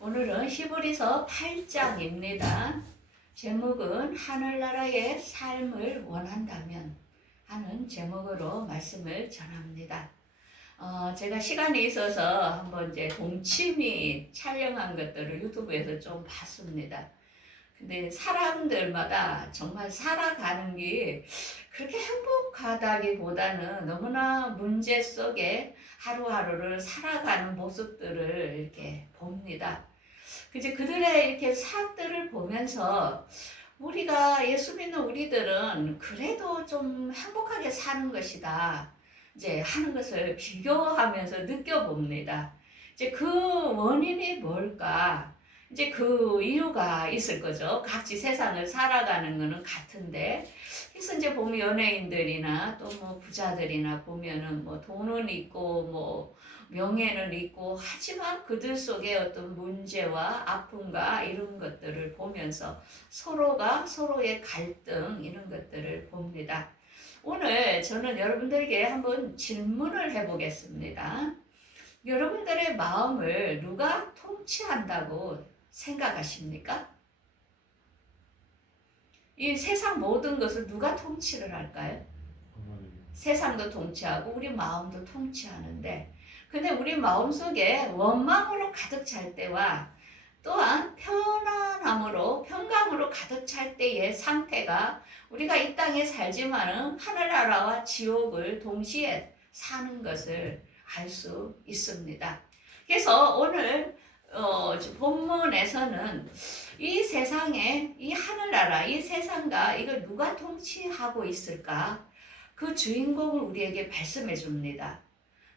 오늘은 히브리서 8장입니다. 제목은 하늘나라의 삶을 원한다면 하는 제목으로 말씀을 전합니다. 제가 시간이 있어서 한번 이제 동치미 촬영한 것들을 유튜브에서 좀 봤습니다. 근데 사람들마다 정말 살아가는 게 그렇게 행복하다기보다는 너무나 문제 속에 하루하루를 살아가는 모습들을 이렇게 봅니다. 이제 그들의 이렇게 삶들을 보면서 우리가 예수 믿는 우리들은 그래도 좀 행복하게 사는 것이다. 이제 하는 것을 비교하면서 느껴봅니다. 이제 그 원인이 뭘까? 이제 그 이유가 있을 거죠. 각지 세상을 살아가는 거는 같은데. 그래서 이제 보면 연예인들이나 또 뭐 부자들이나 보면은 뭐 돈은 있고 뭐 명예는 있고 하지만 그들 속에 어떤 문제와 아픔과 이런 것들을 보면서 서로가 서로의 갈등 이런 것들을 봅니다. 오늘 저는 여러분들에게 한번 질문을 해보겠습니다. 여러분들의 마음을 누가 통치한다고 생각하십니까? 이 세상 모든 것을 누가 통치를 할까요? 세상도 통치하고 우리 마음도 통치하는데, 근데 우리 마음속에 원망으로 가득 찰 때와 또한 편안함으로 평강으로 가득 찰 때의 상태가 우리가 이 땅에 살지만은 하늘나라와 지옥을 동시에 사는 것을 알 수 있습니다. 그래서 오늘 본문에서는 이 세상에 이 하늘나라 이 세상과 이걸 누가 통치하고 있을까? 그 주인공을 우리에게 말씀해 줍니다.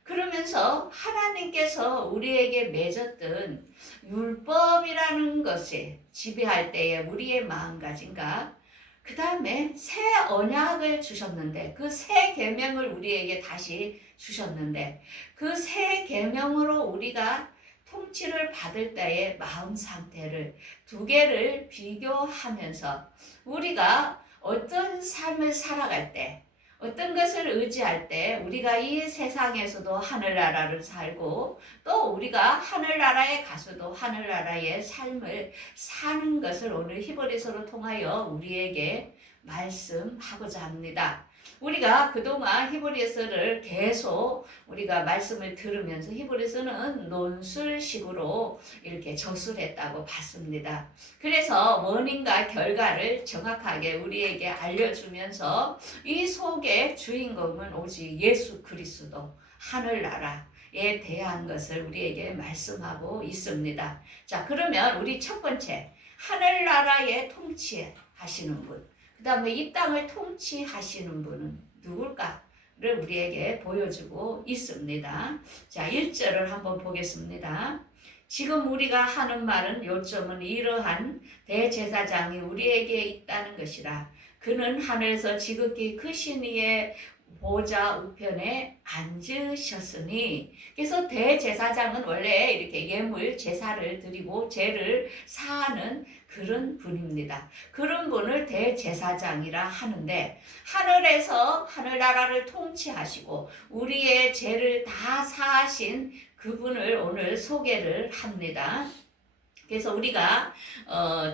그러면서 하나님께서 우리에게 맺었던 율법이라는 것이 지배할 때에 우리의 마음가짐과 그 다음에 새 언약을 주셨는데 그 새 계명을 우리에게 다시 주셨는데 그 새 계명으로 우리가 통치를 받을 때의 마음 상태를 두 개를 비교하면서 우리가 어떤 삶을 살아갈 때 어떤 것을 의지할 때 우리가 이 세상에서도 하늘나라를 살고 또 우리가 하늘나라에 가서도 하늘나라의 삶을 사는 것을 오늘 히브리서를 통하여 우리에게 말씀하고자 합니다. 우리가 그동안 히브리서를 계속 우리가 말씀을 들으면서 히브리서는 논술식으로 이렇게 저술했다고 봤습니다. 그래서 원인과 결과를 정확하게 우리에게 알려주면서 이 속의 주인공은 오직 예수 그리스도 하늘나라에 대한 것을 우리에게 말씀하고 있습니다. 자, 그러면 우리 첫 번째 하늘나라에 통치하시는 분, 그 다음에 이 땅을 통치하시는 분은 누굴까를 우리에게 보여주고 있습니다. 자, 1절을 한번 보겠습니다. 지금 우리가 하는 말은 요점은 이러한 대제사장이 우리에게 있다는 것이라. 그는 하늘에서 지극히 크신 이의 보좌 우편에 앉으셨으니, 그래서 대제사장은 원래 이렇게 예물 제사를 드리고 죄를 사하는 그런 분입니다. 그런 분을 대제사장이라 하는데 하늘에서 하늘나라를 통치하시고 우리의 죄를 다 사하신 그분을 오늘 소개를 합니다. 그래서 우리가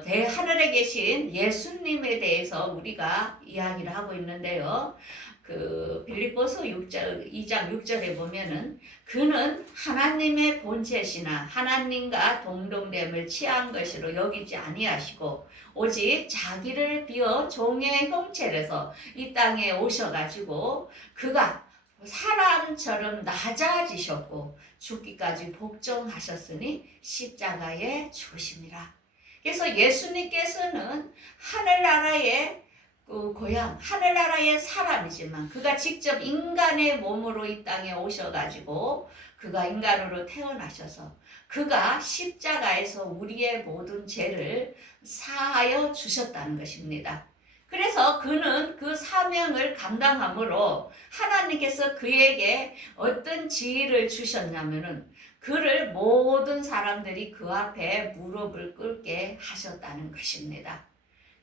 대하늘에 계신 예수님에 대해서 우리가 이야기를 하고 있는데요. 그 빌립보서 2장 6절에 보면은 그는 하나님의 본체시나 하나님과 동등됨을 취한 것으로 여기지 아니하시고 오직 자기를 비워 종의 형체로서 이 땅에 오셔가지고 그가 사람처럼 낮아지셨고 죽기까지 복종하셨으니 십자가에 죽으심이라. 그래서 예수님께서는 하늘나라의 그 고향 하늘나라의 사람이지만 그가 직접 인간의 몸으로 이 땅에 오셔가지고 그가 인간으로 태어나셔서 그가 십자가에서 우리의 모든 죄를 사하여 주셨다는 것입니다. 그래서 그는 그 사명을 감당함으로 하나님께서 그에게 어떤 지위를 주셨냐면은 그를 모든 사람들이 그 앞에 무릎을 꿇게 하셨다는 것입니다.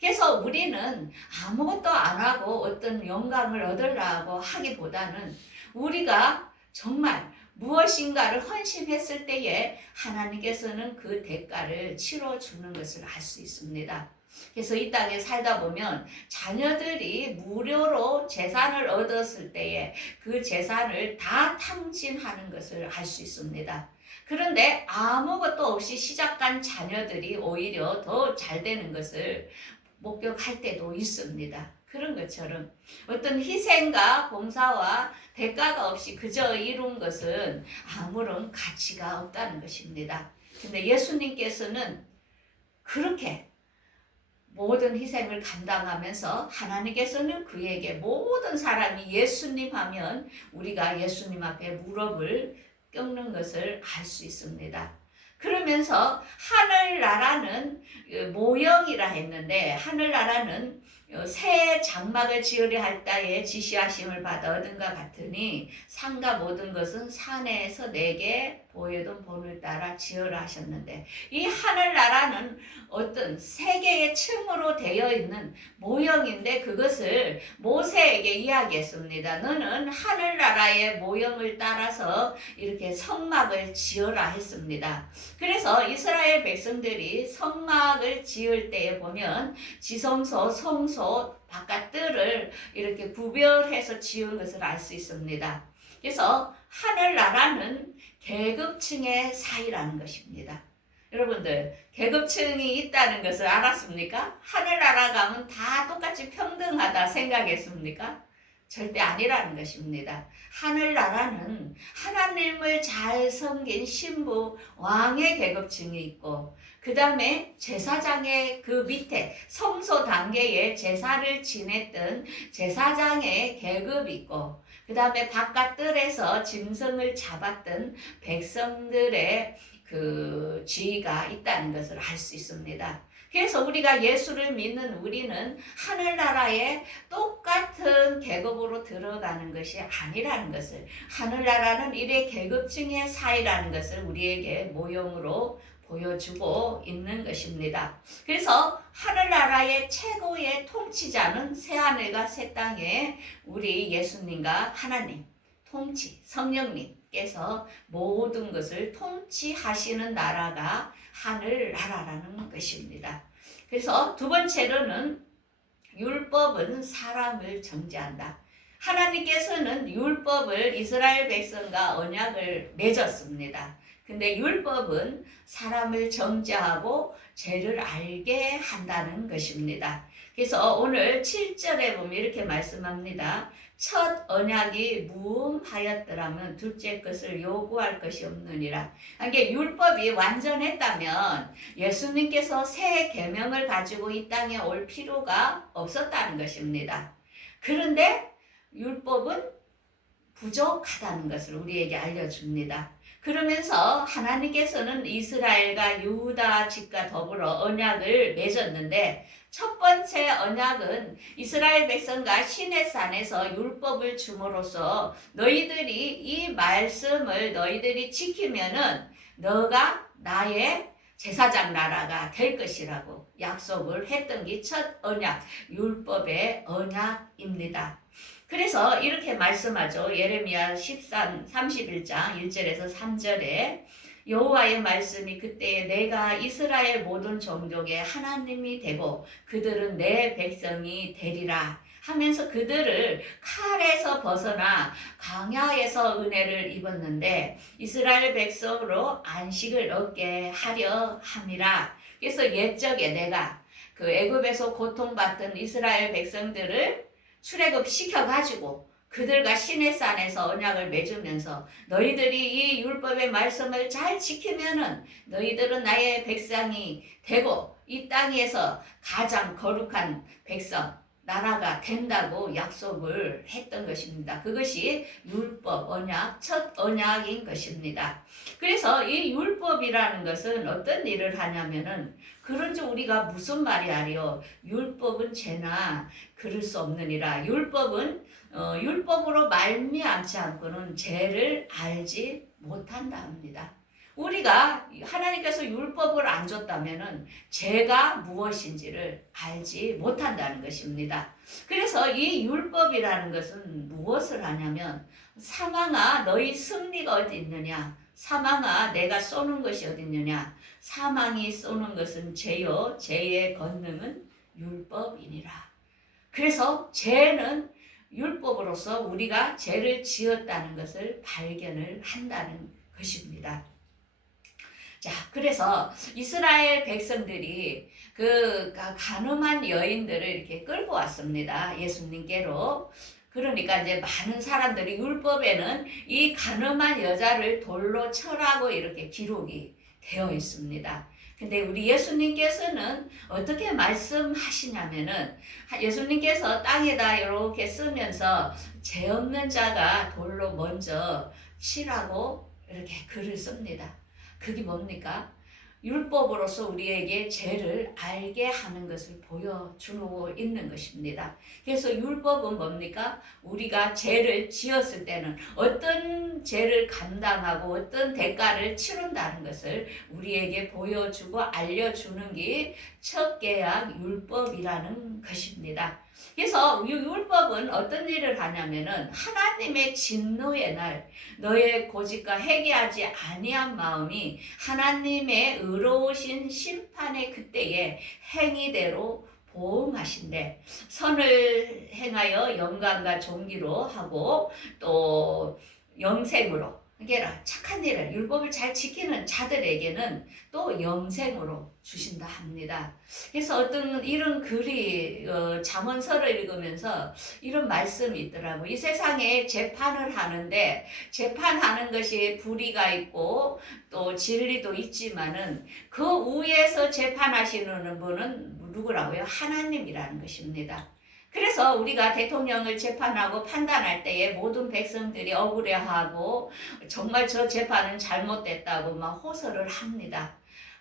그래서 우리는 아무것도 안 하고 어떤 영광을 얻으려고 하기보다는 우리가 정말 무엇인가를 헌신했을 때에 하나님께서는 그 대가를 치러주는 것을 알 수 있습니다. 그래서 이 땅에 살다 보면 자녀들이 무료로 재산을 얻었을 때에 그 재산을 다 탕진하는 것을 알 수 있습니다. 그런데 아무것도 없이 시작한 자녀들이 오히려 더 잘 되는 것을 목격할 때도 있습니다. 그런 것처럼 어떤 희생과 봉사와 대가가 없이 그저 이룬 것은 아무런 가치가 없다는 것입니다. 근데 예수님께서는 그렇게 모든 희생을 감당하면서 하나님께서는 그에게 모든 사람이 예수님 하면 우리가 예수님 앞에 무릎을 꿇는 것을 알 수 있습니다. 그러면서 하늘나라는 모형이라 했는데 하늘나라는 새 장막을 지으려 할 때에 지시하심을 받아 얻은 것 같으니 산과 모든 것은 산에서 내게 보여둔 본을 따라 지으라 하셨는데 이 하늘나라는 어떤 세 개의 층으로 되어 있는 모형인데 그것을 모세에게 이야기했습니다. 너는 하늘나라의 모형을 따라서 이렇게 성막을 지어라 했습니다. 그래서 이스라엘 백성들이 성막을 지을 때에 보면 지성소, 성소, 바깥들을 이렇게 구별해서 지은 것을 알 수 있습니다. 그래서 하늘나라는 계급층의 사이라는 것입니다. 여러분들 계급층이 있다는 것을 알았습니까? 하늘나라 가면 다 똑같이 평등하다 생각했습니까? 절대 아니라는 것입니다. 하늘나라는 하나님을 잘 섬긴 신부, 왕의 계급층이 있고 그 다음에 제사장의 그 밑에 성소 단계에 제사를 지냈던 제사장의 계급이 있고 그 다음에 바깥들에서 짐승을 잡았던 백성들의 그 지위가 있다는 것을 알 수 있습니다. 그래서 우리가 예수를 믿는 우리는 하늘나라에 똑같은 계급으로 들어가는 것이 아니라는 것을 하늘나라는 일의 계급층의 사이라는 것을 우리에게 모형으로 보여주고 있는 것입니다. 그래서 하늘나라의 최고의 통치자는 새하늘과 새 땅에 우리 예수님과 하나님, 통치, 성령님께서 모든 것을 통치하시는 나라가 하늘나라라는 것입니다. 그래서 두 번째로는 율법은 사람을 정죄한다. 하나님께서는 율법을 이스라엘 백성과 언약을 맺었습니다. 근데 율법은 사람을 정죄하고 죄를 알게 한다는 것입니다. 그래서 오늘 7절에 보면 이렇게 말씀합니다. 첫 언약이 무음하였더라면 둘째 것을 요구할 것이 없느니라. 이게 율법이 완전했다면 예수님께서 새 계명을 가지고 이 땅에 올 필요가 없었다는 것입니다. 그런데 율법은 부족하다는 것을 우리에게 알려줍니다. 그러면서 하나님께서는 이스라엘과 유다 집과 더불어 언약을 맺었는데 첫 번째 언약은 이스라엘 백성과 시내산에서 율법을 줌으로써 너희들이 이 말씀을 너희들이 지키면은 너가 나의 제사장 나라가 될 것이라고 약속을 했던 게 첫 언약, 율법의 언약입니다. 그래서 이렇게 말씀하죠. 예레미야 31장 1절에서 3절에 여호와의 말씀이 그때에 내가 이스라엘 모든 종족의 하나님이 되고 그들은 내 백성이 되리라 하면서 그들을 칼에서 벗어나 광야에서 은혜를 입었는데 이스라엘 백성으로 안식을 얻게 하려 함이라. 그래서 옛적에 내가 그 애굽에서 고통받던 이스라엘 백성들을 출애굽 시켜가지고 그들과 시내산에서 언약을 맺으면서 너희들이 이 율법의 말씀을 잘 지키면은 너희들은 나의 백성이 되고 이 땅에서 가장 거룩한 백성 나라가 된다고 약속을 했던 것입니다. 그것이 율법 언약, 첫 언약인 것입니다. 그래서 이 율법이라는 것은 어떤 일을 하냐면은 그런지 우리가 무슨 말이 아니요. 율법은 죄나 그럴 수 없느니라. 율법은 율법으로 말미암지 않고는 죄를 알지 못한다 합니다. 우리가 하나님께서 율법을 안 줬다면은 죄가 무엇인지를 알지 못한다는 것입니다. 그래서 이 율법이라는 것은 무엇을 하냐면 사망아 너희 승리가 어디 있느냐, 사망아 내가 쏘는 것이 어디 있느냐, 사망이 쏘는 것은 죄요 죄의 권능은 율법이니라. 그래서 죄는 율법으로서 우리가 죄를 지었다는 것을 발견을 한다는 것입니다. 자, 그래서 이스라엘 백성들이 그 가늠한 여인들을 이렇게 끌고 왔습니다. 예수님께로. 그러니까 이제 많은 사람들이 율법에는 이 가늠한 여자를 돌로 쳐라고 이렇게 기록이 되어 있습니다. 근데 우리 예수님께서는 어떻게 말씀하시냐면은 예수님께서 땅에다 이렇게 쓰면서 죄 없는 자가 돌로 먼저 치라고 이렇게 글을 씁니다. 그게 뭡니까? 율법으로서 우리에게 죄를 알게 하는 것을 보여주고 있는 것입니다. 그래서 율법은 뭡니까? 우리가 죄를 지었을 때는 어떤 죄를 감당하고 어떤 대가를 치른다는 것을 우리에게 보여주고 알려주는 게 첫 계약 율법이라는 것입니다. 그래서 이 율법은 어떤 일을 하냐면은 하나님의 진노의 날 너의 고집과 회개하지 아니한 마음이 하나님의 의로우신 심판의 그때에 행위대로 보응하신대. 선을 행하여 영광과 존귀로 하고 또 영생으로, 그러니까 착한 일을 율법을 잘 지키는 자들에게는 또 영생으로 주신다 합니다. 그래서 어떤 이런 글이 잠언서를 읽으면서 이런 말씀이 있더라고. 이 세상에 재판을 하는데 재판하는 것이 불의가 있고 또 진리도 있지만은 그 위에서 재판하시는 분은 누구라고요? 하나님이라는 것입니다. 그래서 우리가 대통령을 재판하고 판단할 때에 모든 백성들이 억울해하고 정말 저 재판은 잘못됐다고 막 호소를 합니다.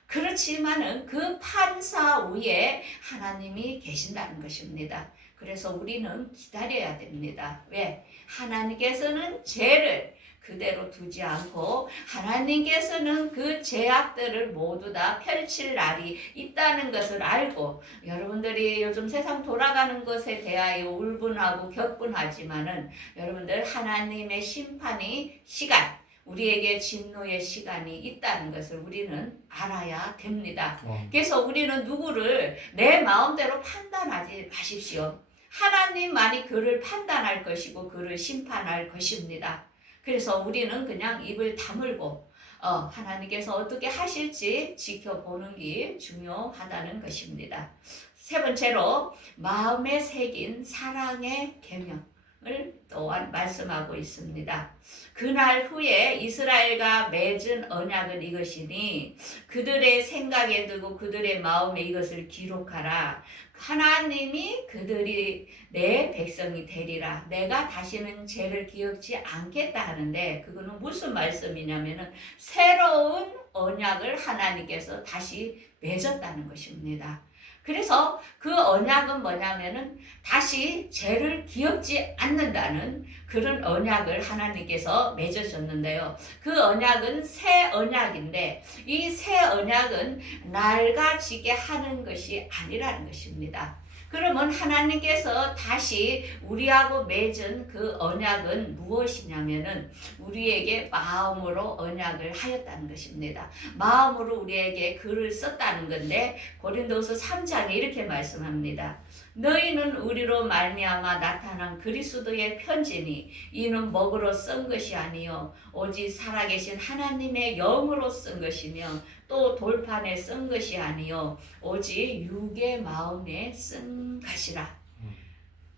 그렇지만은 그 판사 위에 하나님이 계신다는 것입니다. 그래서 우리는 기다려야 됩니다. 왜? 하나님께서는 죄를 그대로 두지 않고 하나님께서는 그 죄악들을 모두 다 펼칠 날이 있다는 것을 알고, 여러분들이 요즘 세상 돌아가는 것에 대하여 울분하고 격분하지만은 여러분들 하나님의 심판이 시간, 우리에게 진노의 시간이 있다는 것을 우리는 알아야 됩니다. 그래서 우리는 누구를 내 마음대로 판단하지 마십시오. 하나님만이 그를 판단할 것이고 그를 심판할 것입니다. 그래서 우리는 그냥 입을 다물고 하나님께서 어떻게 하실지 지켜보는 게 중요하다는 것입니다. 세 번째로 마음에 새긴 사랑의 계명을 또한 말씀하고 있습니다. 그날 후에 이스라엘과 맺은 언약은 이것이니 그들의 생각에 두고 그들의 마음에 이것을 기록하라. 하나님이 그들이 내 백성이 되리라. 내가 다시는 죄를 기억지 않겠다 하는데 그거는 무슨 말씀이냐면은 새로운 언약을 하나님께서 다시 맺었다는 것입니다. 그래서 그 언약은 뭐냐면은 다시 죄를 기억지 않는다는 그런 언약을 하나님께서 맺으셨는데요. 그 언약은 새 언약인데 이 새 언약은 낡아지게 하는 것이 아니라는 것입니다. 그러면 하나님께서 다시 우리하고 맺은 그 언약은 무엇이냐면은 우리에게 마음으로 언약을 하였다는 것입니다. 마음으로 우리에게 글을 썼다는 건데 고린도서 3장에 이렇게 말씀합니다. 너희는 우리로 말미암아 나타난 그리스도의 편지니 이는 먹으로 쓴 것이 아니요 오직 살아계신 하나님의 영으로 쓴 것이며 또 돌판에 쓴 것이 아니요 오직 육의 마음에 쓴 것이라.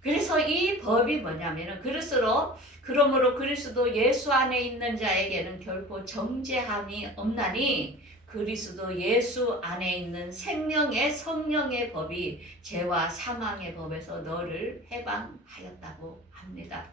그래서 이 법이 뭐냐면은 그러므로 그리스도 예수 안에 있는 자에게는 결코 정죄함이 없나니 그리스도 예수 안에 있는 생명의 성령의 법이 죄와 사망의 법에서 너를 해방하였다고 합니다.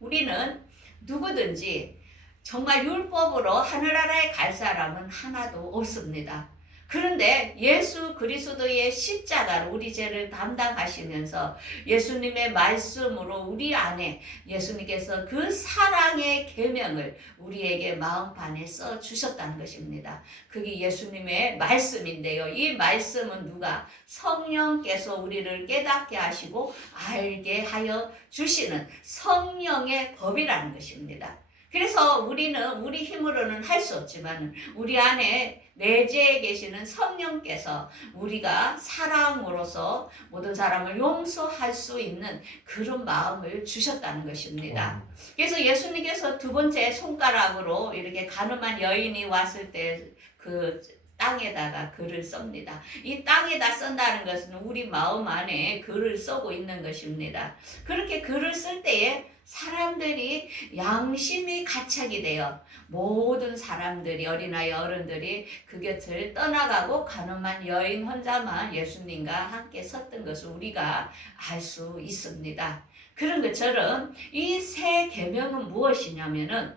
우리는 누구든지 정말 율법으로 하늘나라에 갈 사람은 하나도 없습니다. 그런데 예수 그리스도의 십자가로 우리 죄를 담당하시면서 예수님의 말씀으로 우리 안에 예수님께서 그 사랑의 계명을 우리에게 마음판에 써 주셨다는 것입니다. 그게 예수님의 말씀인데요. 이 말씀은 누가? 성령께서 우리를 깨닫게 하시고 알게 하여 주시는 성령의 법이라는 것입니다. 그래서 우리는 우리 힘으로는 할 수 없지만 우리 안에 내재해 계시는 성령께서 우리가 사랑으로서 모든 사람을 용서할 수 있는 그런 마음을 주셨다는 것입니다. 그래서 예수님께서 두 번째 손가락으로 이렇게 가늠한 여인이 왔을 때 그 땅에다가 글을 썹니다. 이 땅에다 쓴다는 것은 우리 마음 안에 글을 쓰고 있는 것입니다. 그렇게 글을 쓸 때에 사람들이 양심이 가착이 되어 모든 사람들이 어린아이 어른들이 그 곁을 떠나가고 가늠한 여인 혼자만 예수님과 함께 섰던 것을 우리가 알 수 있습니다. 그런 것처럼 이 새 계명은 무엇이냐면은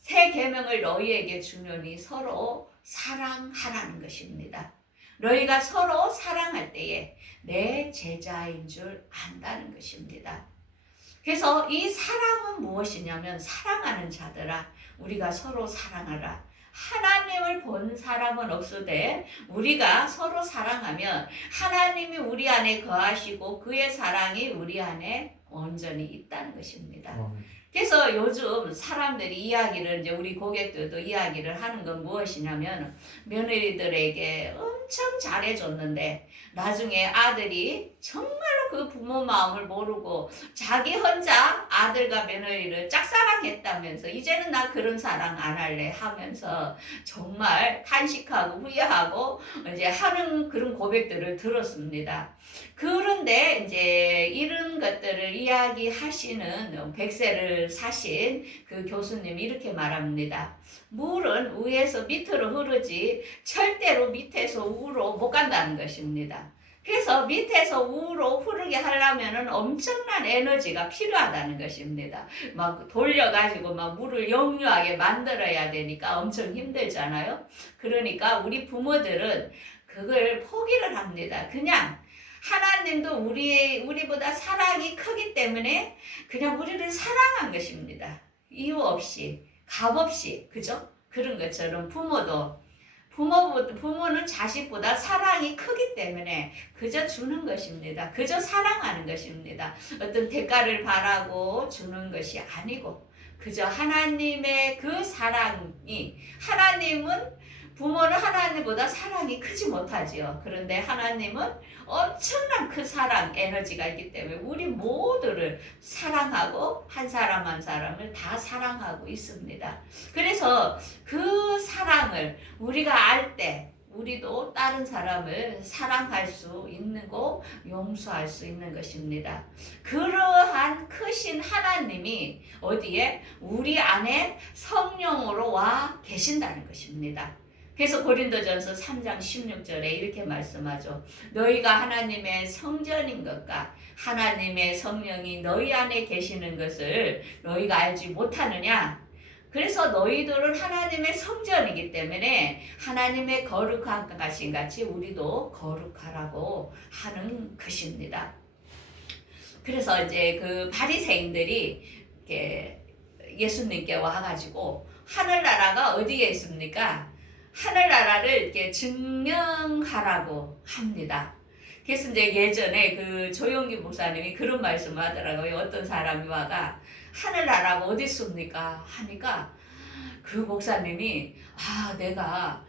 새 계명을 너희에게 주노니 서로 사랑하라는 것입니다. 너희가 서로 사랑할 때에 내 제자인 줄 안다는 것입니다. 그래서 이 사랑은 무엇이냐면 사랑하는 자들아 우리가 서로 사랑하라. 하나님을 본 사람은 없으되 우리가 서로 사랑하면 하나님이 우리 안에 거하시고 그의 사랑이 우리 안에 온전히 있다는 것입니다. 그래서 요즘 사람들이 이야기를 이제 우리 고객들도 이야기를 하는 건 무엇이냐면 며느리들에게 엄청 잘해줬는데 나중에 아들이 정말로 그 부모 마음을 모르고 자기 혼자 아들과 며느리를 짝사랑했다면서 이제는 나 그런 사랑 안 할래 하면서 정말 탄식하고 후회하고 이제 하는 그런 고백들을 들었습니다. 그런데 이제 이런 것들을 이야기하시는 100세를 사신 그 교수님이 이렇게 말합니다. 물은 위에서 밑으로 흐르지 절대로 밑에서 위로 못 간다는 것입니다. 그래서 밑에서 위로 흐르게 하려면 엄청난 에너지가 필요하다는 것입니다. 막 돌려가지고 막 물을 역류하게 만들어야 되니까 엄청 힘들잖아요. 그러니까 우리 부모들은 그걸 포기를 합니다. 그냥 하나님도 우리보다 사랑이 크기 때문에 그냥 우리를 사랑한 것입니다. 이유 없이, 값 없이, 그죠? 그런 것처럼 부모는 자식보다 사랑이 크기 때문에 그저 주는 것입니다. 그저 사랑하는 것입니다. 어떤 대가를 바라고 주는 것이 아니고 그저 하나님의 그 사랑이 부모는 하나님보다 사랑이 크지 못하지요. 그런데 하나님은 엄청난 그 사랑 에너지가 있기 때문에 우리 모두를 사랑하고 한 사람 한 사람을 다 사랑하고 있습니다. 그래서 그 사랑을 우리가 알 때 우리도 다른 사람을 사랑할 수 있는 거 용서할 수 있는 것입니다. 그러한 크신 하나님이 어디에? 우리 안에 성령으로 와 계신다는 것입니다. 그래서 고린도전서 3장 16절에 이렇게 말씀하죠. 너희가 하나님의 성전인 것과 하나님의 성령이 너희 안에 계시는 것을 너희가 알지 못하느냐? 그래서 너희들은 하나님의 성전이기 때문에 하나님의 거룩한 가신 같이 우리도 거룩하라고 하는 것입니다. 그래서 이제 그 바리새인들이 이렇게 예수님께 와가지고 하늘나라가 어디에 있습니까? 하늘나라를 이렇게 증명하라고 합니다. 그래서 이제 예전에 그 조용기 목사님이 그런 말씀을 하더라고요. 어떤 사람이 와가 하늘나라가 어디 있습니까? 하니까 그 목사님이 내가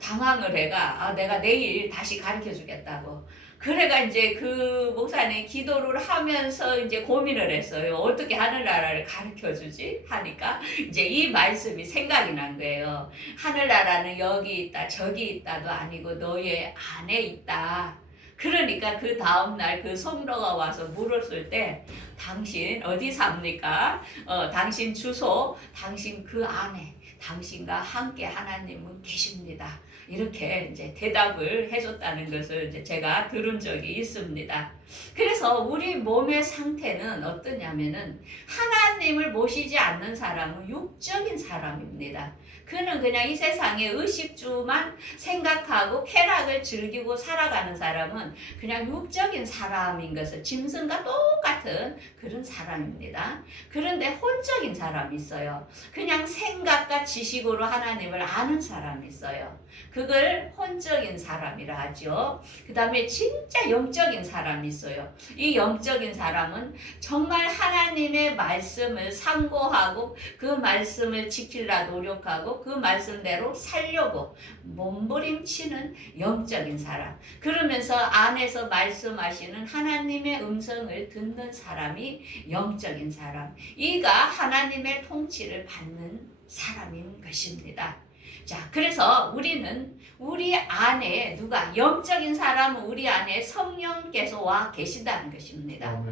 당황을 해가 내가 내일 다시 가르쳐 주겠다고. 그래가 이제 그 목사님 기도를 하면서 이제 고민을 했어요. 어떻게 하늘나라를 가르쳐 주지? 하니까 이제 이 말씀이 생각이 난 거예요. 하늘나라는 여기 있다, 저기 있다도 아니고 너의 안에 있다. 그러니까 그 다음날 그 성도가 와서 물었을 때 당신 어디 삽니까? 당신 주소, 당신 그 안에 당신과 함께 하나님은 계십니다. 이렇게 이제 대답을 해줬다는 것을 이제 제가 들은 적이 있습니다. 그래서 우리 몸의 상태는 어떠냐면은 하나님을 모시지 않는 사람은 육적인 사람입니다. 그는 그냥 이 세상의 의식주만 생각하고 쾌락을 즐기고 살아가는 사람은 그냥 육적인 사람인 것을 짐승과 똑같은 그런 사람입니다. 그런데 혼적인 사람이 있어요. 그냥 생각과 지식으로 하나님을 아는 사람이 있어요. 그걸 혼적인 사람이라 하죠. 그 다음에 진짜 영적인 사람이 있어요. 이 영적인 사람은 정말 하나님의 말씀을 상고하고 그 말씀을 지키려 노력하고 그 말씀대로 살려고 몸부림치는 영적인 사람. 그러면서 안에서 말씀하시는 하나님의 음성을 듣는 사람이 영적인 사람. 이가 하나님의 통치를 받는 사람인 것입니다. 자, 그래서 우리는 우리 안에 누가 영적인 사람은 우리 안에 성령께서 와 계신다는 것입니다.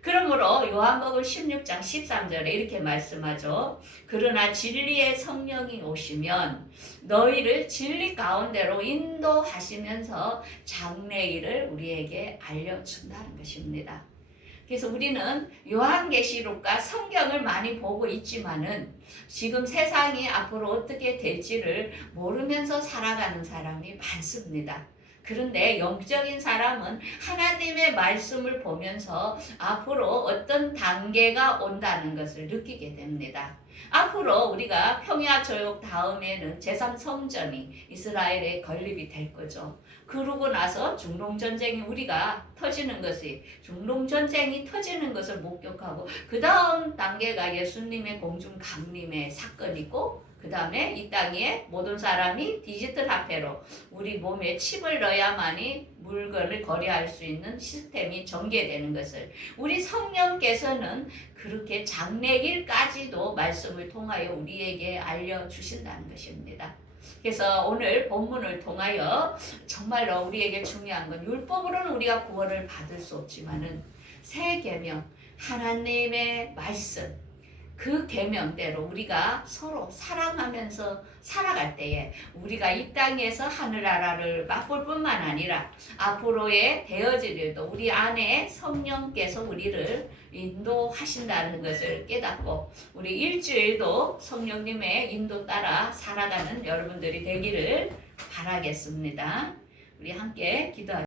그러므로 요한복음 16장 13절에 이렇게 말씀하죠. 그러나 진리의 성령이 오시면 너희를 진리 가운데로 인도하시면서 장래일을 우리에게 알려준다는 것입니다. 그래서 우리는 요한계시록과 성경을 많이 보고 있지만은 지금 세상이 앞으로 어떻게 될지를 모르면서 살아가는 사람이 많습니다. 그런데 영적인 사람은 하나님의 말씀을 보면서 앞으로 어떤 단계가 온다는 것을 느끼게 됩니다. 앞으로 우리가 평야조약 다음에는 제3성전이 이스라엘에 건립이 될 거죠. 그러고 나서 중동전쟁이 우리가 터지는 것이 중동전쟁이 터지는 것을 목격하고 그 다음 단계가 예수님의 공중 강림의 사건이고 그 다음에 이 땅에 모든 사람이 디지털 화폐로 우리 몸에 칩을 넣어야만이 물건을 거래할 수 있는 시스템이 전개되는 것을 우리 성령께서는 그렇게 장래일까지도 말씀을 통하여 우리에게 알려주신다는 것입니다. 그래서 오늘 본문을 통하여 정말로 우리에게 중요한 건 율법으로는 우리가 구원을 받을 수 없지만은 새 계명 하나님의 말씀 그 계명대로 우리가 서로 사랑하면서 살아갈 때에 우리가 이 땅에서 하늘나라를 맛볼 뿐만 아니라 앞으로의 되어질 일도 우리 안에 성령께서 우리를 인도하신다는 것을 깨닫고 우리 일주일도 성령님의 인도 따라 살아가는 여러분들이 되기를 바라겠습니다. 우리 함께 기도하겠습니다.